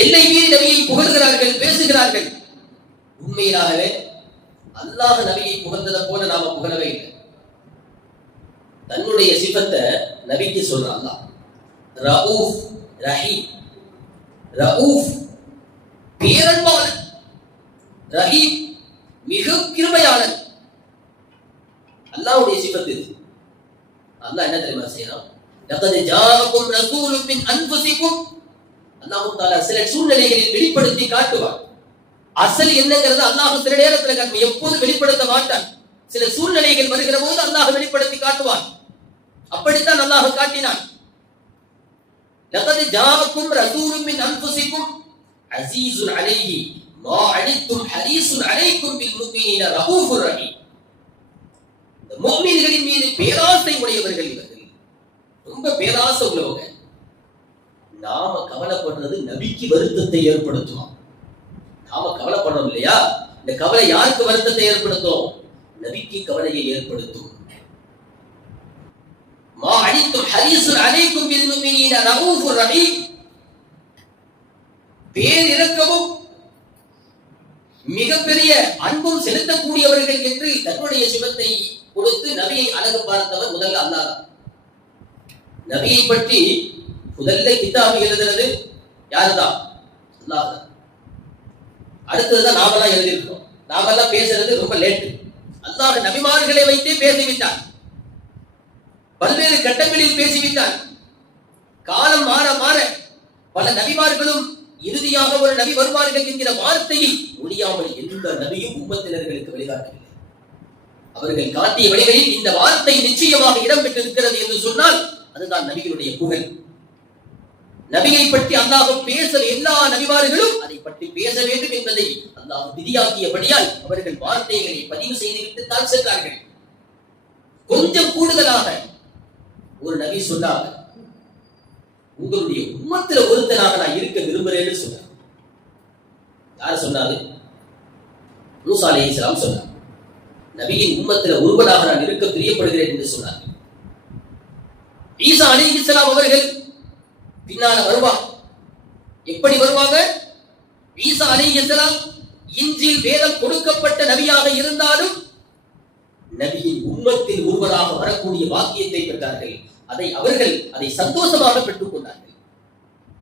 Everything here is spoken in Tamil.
எல்லை மீறி நபியை புகழ்கிறார்கள், பேசுகிறார்கள். உண்மையிலாகவே அல்லாஹ் நபியை புகழ்ந்ததை போல நாம புகழவே இல்லை. தன்னுடைய சிபத்தை நபிக்கு சொல்ற அல்லாஹ் ரவுஃப் ரஹீம். ரவுஃப் பேரன்பாளன், ரஹீம் மிக கிருபையாளன். அல்லாஹ்வுடைய சிபத்து இது. அல்லாஹ் என்ன தெரியுமா செய்யறான்? லகத் ஜாஅக்கும் ரசூலுன் மின் அன்ஃபுசிக்கும். அல்லாஹ் தஆலா சில சூழ்நிலைகளில் வெளிப்படுத்தி காட்டுவான். அசல் என்னங்கிறது அல்லாஹ் சில நேரத்தில் காட்டுவான், எப்போது வெளிப்படுத்த மாட்டான். சில சூழ்நிலைகள் வருகிற போது அல்லாஹ் வெளிப்படுத்தி காட்டுவான். அப்படித்தான் அல்லாஹ் காட்டினான். லகத் ஜாஅக்கும் ரசூலுன் மின் அன்ஃபுசிக்கும் அஸீஸுன் அலைஹி மா அனித்தும் ஹரீஸுன் அலைக்கும் பில் முஃமினீன ரഊஃபுர் ரஹீம். முஃமின்களின் மீது பேராசை உடையவர்கள் இவர்கள், ரொம்ப பேராசை உள்ளவங்க. நாம கவலைப்படுறது நபிக்கு வருத்தத்தை ஏற்படுத்தும். நாம கவலைப்படுறோம் இல்லையா, இந்த கவலை யாருக்கு வருத்தத்தை ஏற்படுத்தும்? நபிக்கு கவலையை ஏற்படுத்தும். மா அனித்தும் ஹரீஸுன் அலைக்கும் பில் முஃமினீன ரഊஃபுர் ரஹீம். பேரிரக்கமும் மிகப்பெரிய அன்பும் செலுத்தக்கூடியவர்கள் என்று தன்னுடைய சிவத்தை கொடுத்து நபியை அழகு பார்த்தவர் முதல்ல அல்லாஹ் தான். நபியை பற்றி முதல்ல கிதாபு எழுதுறது யாருதான்? அல்லாஹ் தான். அடுத்ததுதான் நாமெல்லாம் எழுதியிருக்கோம். நாமெல்லாம் பேசுறது ரொம்ப லேட்டு. அல்லாஹ் நபிமார்களை வைத்தே பேசிவிட்டார், பல்வேறு கட்டங்களில் பேசிவிட்டார். காலம் மாற மாற பல நபிமார்களும் இறுதியாக ஒரு நபி வருவார்கள் என்கிற வார்த்தையை முடியாமல் எந்த நபியும் உம்மத்தினர்களுக்கு வழிகாட்டவில்லை. அவர்கள் காட்டிய வழிகளில் இந்த வார்த்தை நிச்சயமாக இடம்பெற்றிருக்கிறது என்று சொன்னால் அதுதான் நபிகளுடைய புகழ். நபியை பற்றி அல்லாஹ் பேச எல்லா நபிமார்களும் அதை பற்றி பேச வேண்டும் என்பதை அல்லாஹ் விதியாக்கியபடியால் அவர்கள் வார்த்தைகளை பதிவு செய்துவிட்டு தான் சென்றார்கள். கொஞ்சம் கூடுதலாக ஒரு நபி சொன்னாங்க, உங்களுடைய உம்மத்துல ஒருத்தனாக நான் இருக்க விரும்புறேன்னு சொன்னார். யார் சொன்னாரு? மூசா அலைஹிஸ்ஸலாம் சொன்னார். நபியின் உம்மத்துல ஒருவனாக நான் இருக்க பிரியப்படுகிறேன் என்று சொன்னார். ஈசா அலைஹிஸ்ஸலாம் அவர்கள் பின்னால வருவாங்க. எப்படி வருவாங்க? ஈசா அலைஹிஸ்ஸலாம் இன்ஜில் வேதம் கொடுக்கப்பட்ட நபியாக இருந்தாலும் நபியின் உம்மத்தில் ஒருவராக வரக்கூடிய வாக்கியத்தை பெற்றார்கள். அதை அவர்கள் அதை சந்தோஷமாக பெற்றுக் கொண்டார்கள்.